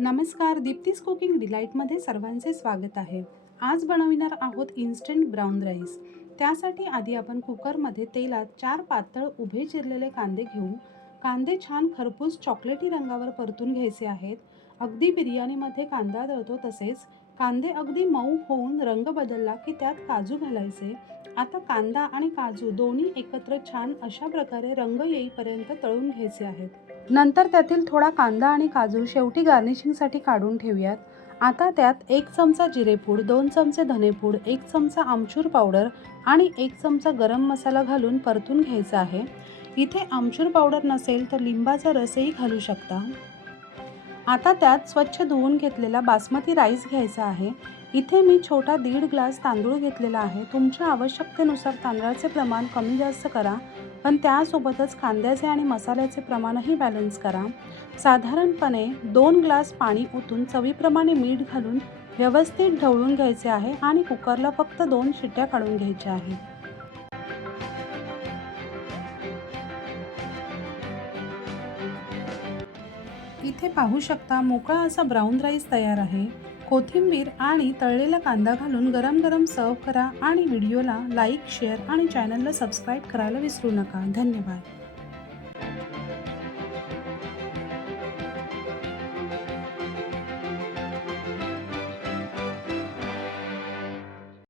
नमस्कार, दीप्तीज कुकिंग डिलाईटमध्ये सर्वांचे स्वागत आहे। आज बनविणार आहोत इन्स्टंट ब्राउन राईस। त्यासाठी आधी आपण कुकरमध्ये तेलात 4 पातळ उभे चिरलेले कांदे घेऊन कांदे छान खरपूस चॉकलेटी रंगावर परतून घ्यायचे आहेत। अगदी बिर्याणीमध्ये कांदा तळतो तसेच कांदे अगदी मऊ होऊन रंग बदलला की त्यात काजू घालायचे। आता कांदा आणि काजू दोन्ही एकत्र छान अशा प्रकारे रंग येईपर्यंत तळून घ्यायचे आहेत। नंतर त्यातील थोडा कांदा आणि काजू शेवटी गार्निशिंगसाठी काढून ठेवूयात। आता त्यात 1 चमचा जिरेपूड, 2 चमचे धनेपूड, 1 चमचा आमचूर पावडर आणि 1 चमचा गरम मसाला घालून परतून घ्यायचा आहे। इथे आमचूर पावडर नसेल तर लिंबाचा रसही घालू शकता। आता त्यात स्वच्छ धुवून घेतलेला बासमती राईस घ्यायचा आहे। इथे मी छोटा 1.5 ग्लास तांदूळ घेतलेला आहे। तुमच्या आवश्यकतेनुसार तांदळाचे प्रमाण कमी जास्त करा, पण त्यासोबतच कांद्याचे आणि मसाल्याचे प्रमाणही बॅलन्स करा। साधारणपणे 2 ग्लास पाणी ओतून चवीप्रमाणे मीठ घालून व्यवस्थित ढवळून घ्यायचे आहे आणि कुकरला फक्त 2 शिट्ट्या काढून घ्यायच्या आहेत। इथे पाहू शकता मोकळा असा ब्राउन राईस तयार आहे। कोथिंबीर आणि तळलेला कांदा घालून गरम गरम सर्व करा आणि व्हिडिओला लाईक, शेअर आणि चॅनलला सबस्क्राईब करायला विसरू नका। धन्यवाद।